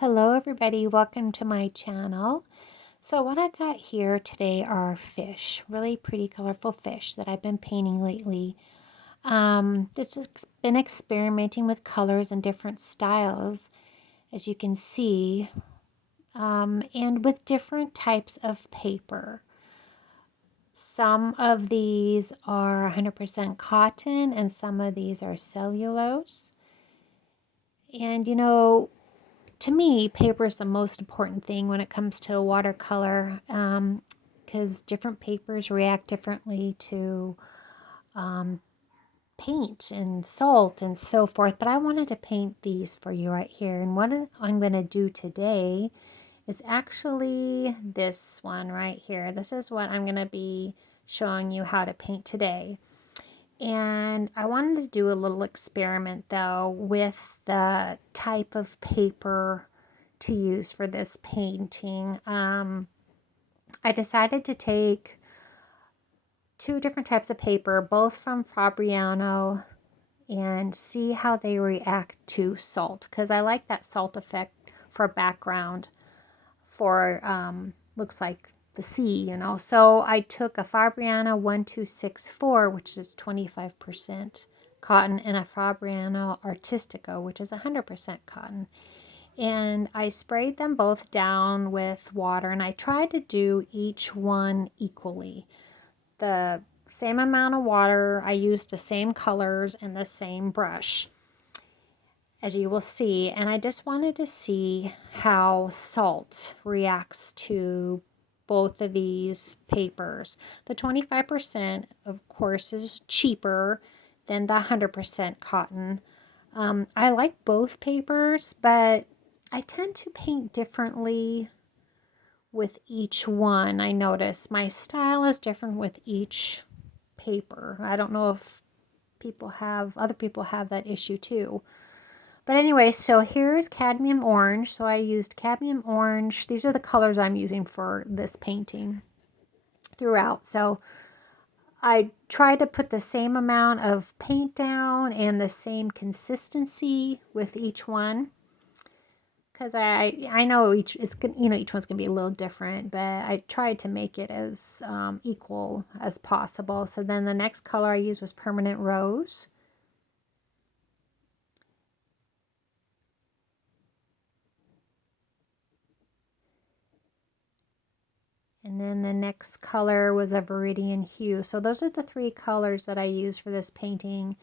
Hello everybody, welcome to my channel. So what I got here today are fish, really pretty colorful fish that I've been painting lately. Just been experimenting with colors and different styles, as you can see, and with different types of paper. Some of these are 100% cotton and some of these are cellulose. And to me, paper is the most important thing when it comes to watercolor, because different papers react differently to paint and salt and so forth. But I wanted to paint these for you right here. And what I'm going to do today is actually this one right here. This is what I'm going to be showing you how to paint today. And I wanted to do a little experiment though with the type of paper to use for this painting. I decided to take two different types of paper, both from Fabriano, and see how they react to salt, because I like that salt effect for background for looks like the sea, So I took a Fabriano 1264, which is 25% cotton, and a Fabriano Artistico, which is 100% cotton. And I sprayed them both down with water, and I tried to do each one equally. The same amount of water, I used the same colors and the same brush, as you will see, and I just wanted to see how salt reacts to both of these papers. The 25%, of course, is cheaper than the 100% cotton. I like both papers, but I tend to paint differently with each one. I notice my style is different with each paper. I don't know if other people have that issue too. But anyway, so here's cadmium orange. So I used cadmium orange. These are the colors I'm using for this painting throughout. So I try to put the same amount of paint down and the same consistency with each one, because I know each one's gonna be a little different, but I tried to make it as equal as possible. So then the next color I used was permanent rose. And then the next color was a viridian hue. So those are the three colors that I use for this painting.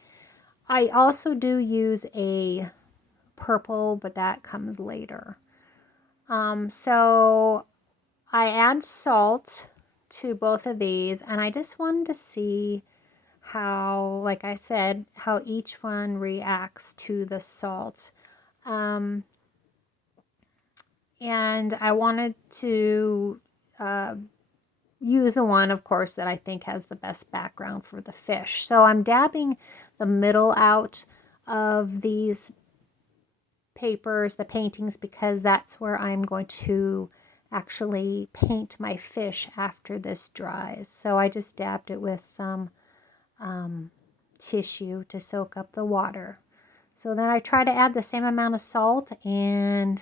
I also do use a purple, but that comes later. So I add salt to both of these, and I just wanted to see how, like I said, how each one reacts to the salt. And I wanted to use the one, of course, that I think has the best background for the fish. So I'm dabbing the middle out of these papers, the paintings, because that's where I'm going to actually paint my fish after this dries. So I just dabbed it with some tissue to soak up the water. So then I try to add the same amount of salt and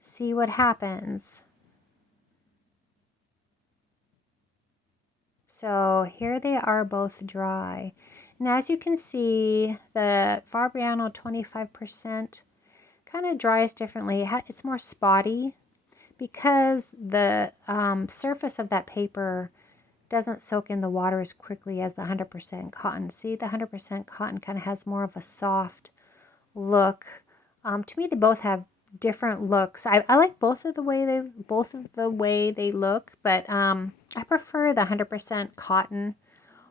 see what happens. So here they are both dry. And as you can see, the Fabriano 25% kind of dries differently. It's more spotty because the surface of that paper doesn't soak in the water as quickly as the 100% cotton. See, the 100% cotton kind of has more of a soft look. To me, they both have different looks. I like both of the way they look, but I prefer the 100% cotton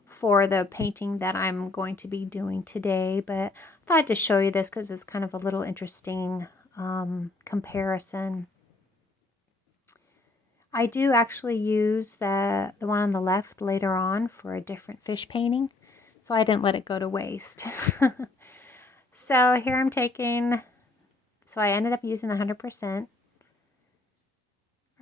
for the painting that I'm going to be doing today. But I thought I'd just show you this because it's kind of a little interesting comparison. I do actually use the one on the left later on for a different fish painting, so I didn't let it go to waste. So here I'm taking, so I ended up using the 100%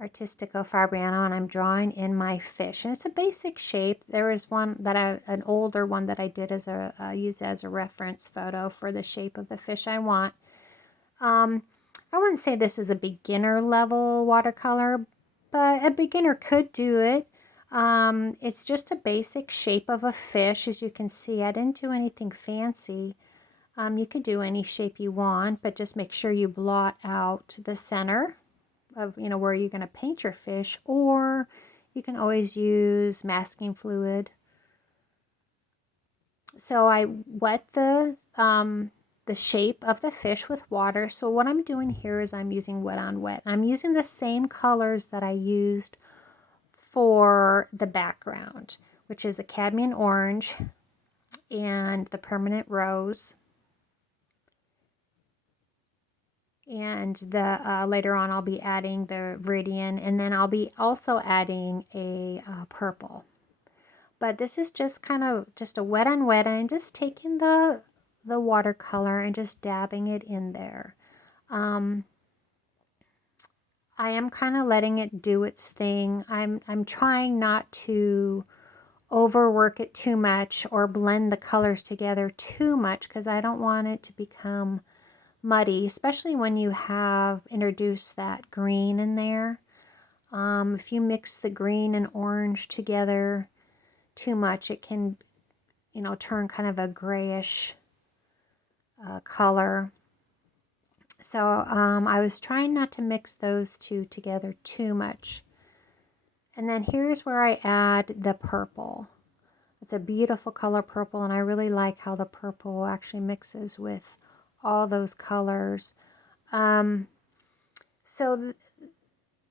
Artistico Fabriano, and I'm drawing in my fish. And it's a basic shape. There is one that an older one that I did as used as a reference photo for the shape of the fish I want. I wouldn't say this is a beginner level watercolor, but a beginner could do it. It's just a basic shape of a fish. As you can see, I didn't do anything fancy. You could do any shape you want, but just make sure you blot out the center of, where you're going to paint your fish, or you can always use masking fluid. So I wet the shape of the fish with water. So what I'm doing here is I'm using wet on wet. I'm using the same colors that I used for the background, which is the cadmium orange and the permanent rose. And the later on I'll be adding the viridian, and then I'll be also adding a purple. But this is just kind of just a wet on wet, and just taking the watercolor and just dabbing it in there. I am kind of letting it do its thing. I'm trying not to overwork it too much or blend the colors together too much, because I don't want it to become muddy, especially when you have introduced that green in there. If you mix the green and orange together too much, it can, turn kind of a grayish color. So I was trying not to mix those two together too much. And then here's where I add the purple. It's a beautiful color, purple, and I really like how the purple actually mixes with all those colors. So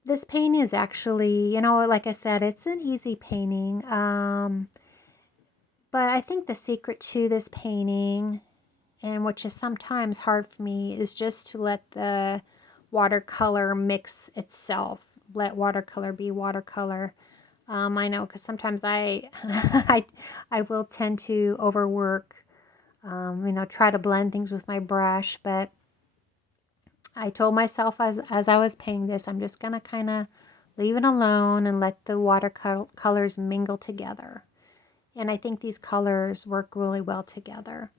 this painting is actually, like I said, it's an easy painting. But I think the secret to this painting, and which is sometimes hard for me, is just to let the watercolor mix itself. Let watercolor be watercolor. I know, because sometimes I will tend to overwork, try to blend things with my brush, but I told myself as I was painting this, I'm just going to kind of leave it alone and let the watercolors mingle together. And I think these colors work really well together.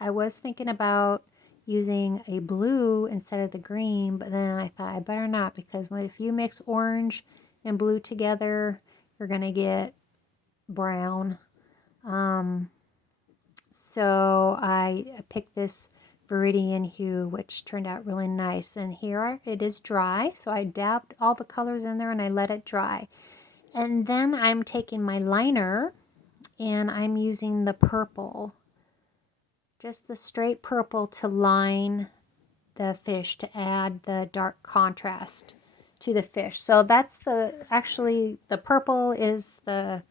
I was thinking about using a blue instead of the green, but then I thought I better not, because if you mix orange and blue together, you're going to get brown. So I picked this viridian hue, which turned out really nice. And here it is dry, so I dabbed all the colors in there and I let it dry. And then I'm taking my liner and I'm using the purple, just the straight purple, to line the fish, to add the dark contrast to the fish. So that's actually the purple is the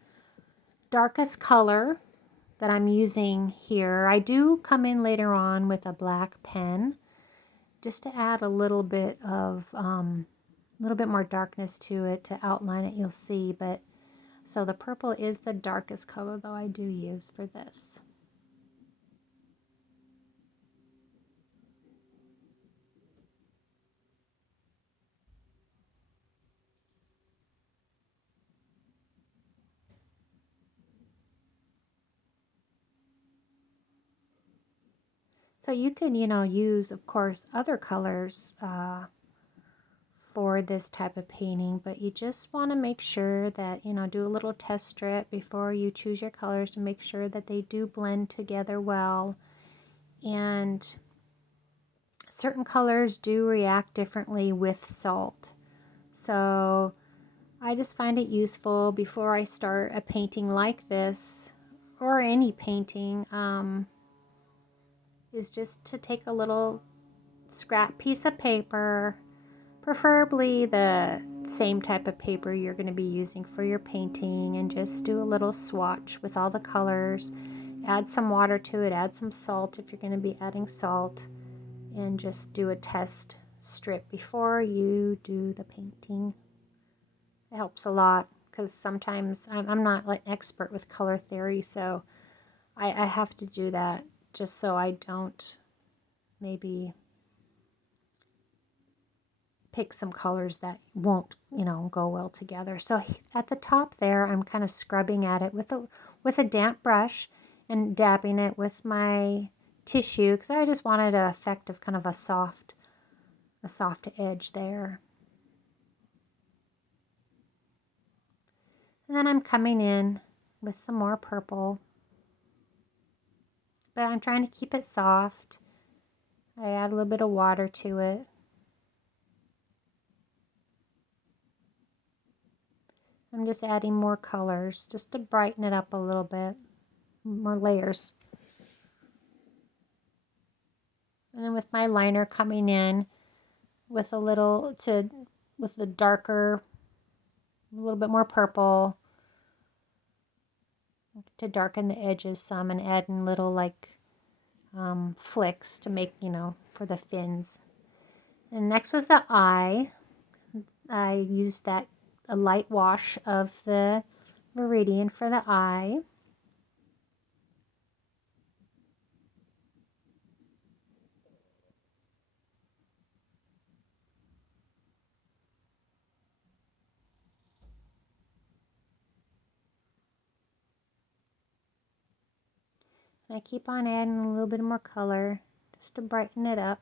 darkest color that I'm using here. I do come in later on with a black pen just to add a little bit of more darkness to it, to outline it, you'll see. But so the purple is the darkest color though I do use for this. So you can, use, of course, other colors for this type of painting, but you just want to make sure that, do a little test strip before you choose your colors to make sure that they do blend together well. And certain colors do react differently with salt. So I just find it useful before I start a painting like this, or any painting, is just to take a little scrap piece of paper, preferably the same type of paper you're going to be using for your painting, and just do a little swatch with all the colors. Add some water to it, add some salt if you're going to be adding salt, and just do a test strip before you do the painting. It helps a lot, because sometimes I'm not like an expert with color theory, so I have to do that just so I don't maybe pick some colors that won't, go well together. So at the top there, I'm kind of scrubbing at it with a damp brush and dabbing it with my tissue because I just wanted an effect of kind of a soft edge there. And then I'm coming in with some more purple, but I'm trying to keep it soft. I add a little bit of water to it. I'm just adding more colors just to brighten it up a little bit, more layers. And then with my liner coming in with with the darker, a little bit more purple to darken the edges some, and adding little like flicks to make, for the fins. And next was the eye. I used a light wash of the viridian for the eye. I keep on adding a little bit more color just to brighten it up.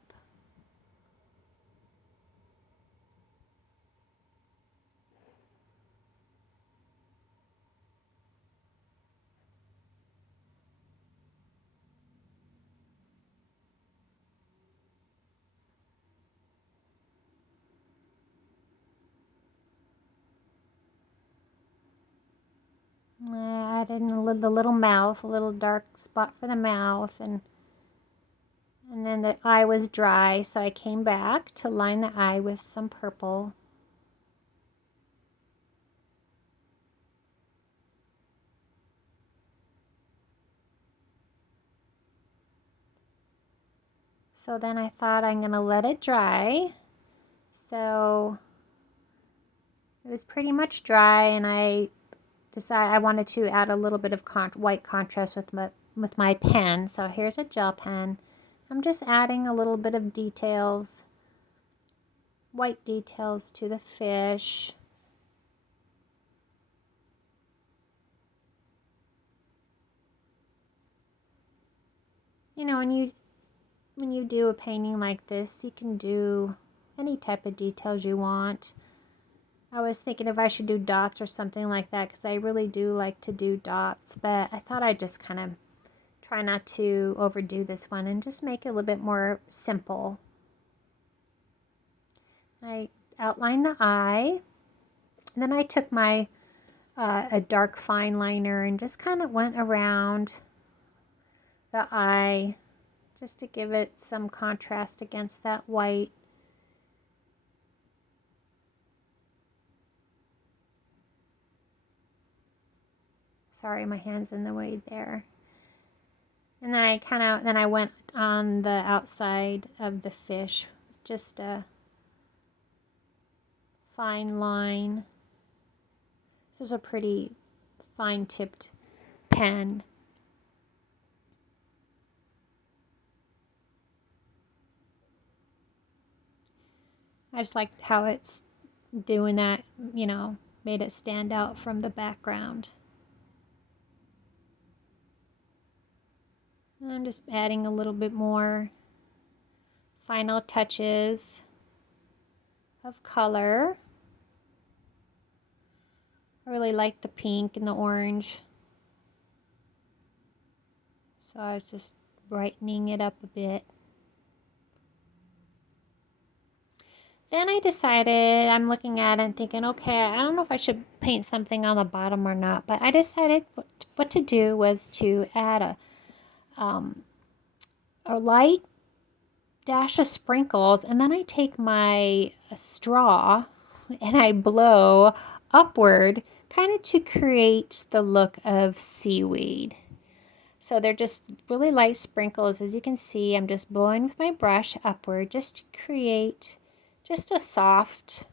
I added the little mouth, a little dark spot for the mouth, and then the eye was dry, so I came back to line the eye with some purple. So then I thought I'm going to let it dry. So it was pretty much dry, and I decided I wanted to add a little bit of white contrast with my pen. So here's a gel pen. I'm just adding a little bit of details, white details to the fish. When you do a painting like this, you can do any type of details you want. I was thinking if I should do dots or something like that, because I really do like to do dots, but I thought I'd just kind of try not to overdo this one and just make it a little bit more simple. I outlined the eye, and then I took a dark fine liner and just kind of went around the eye just to give it some contrast against that white. Sorry, my hand's in the way there. And then I went on the outside of the fish with just a fine line. This is a pretty fine tipped pen. I just liked how it's doing that, made it stand out from the background. And I'm just adding a little bit more final touches of color. I really like the pink and the orange. So I was just brightening it up a bit. Then I decided, I'm looking at it and thinking, okay, I don't know if I should paint something on the bottom or not, but I decided what to do was to add a light dash of sprinkles, and then I take my straw and I blow upward, kind of to create the look of seaweed. So they're just really light sprinkles. As you can see, I'm just blowing with my brush upward just to create just a soft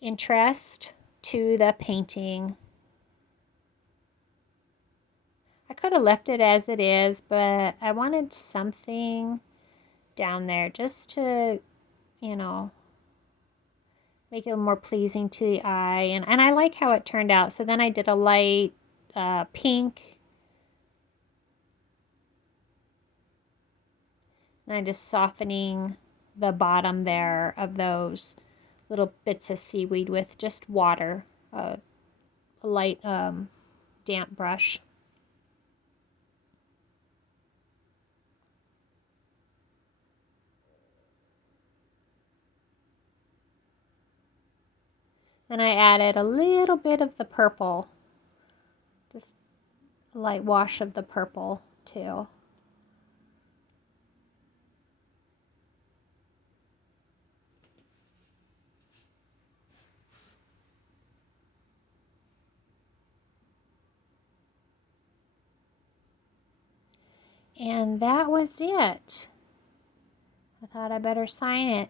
interest to the painting. I could have left it as it is, but I wanted something down there just to, make it more pleasing to the eye. And I like how it turned out. So then I did a light pink. And I'm just softening the bottom there of those little bits of seaweed with just water, a light damp brush. Then I added a little bit of the purple, just a light wash of the purple too. And that was it. I thought I better sign it.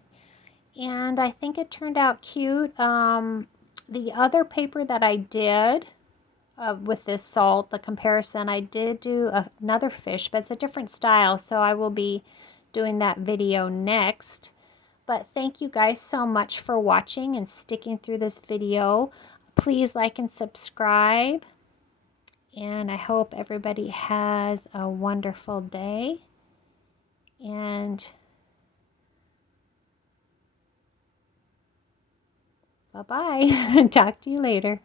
And I think it turned out cute. The other paper that I did with this salt, the comparison, I did do another fish, but it's a different style, so I will be doing that video next. But thank you guys so much for watching and sticking through this video. Please like and subscribe. And I hope everybody has a wonderful day. And bye-bye. Talk to you later.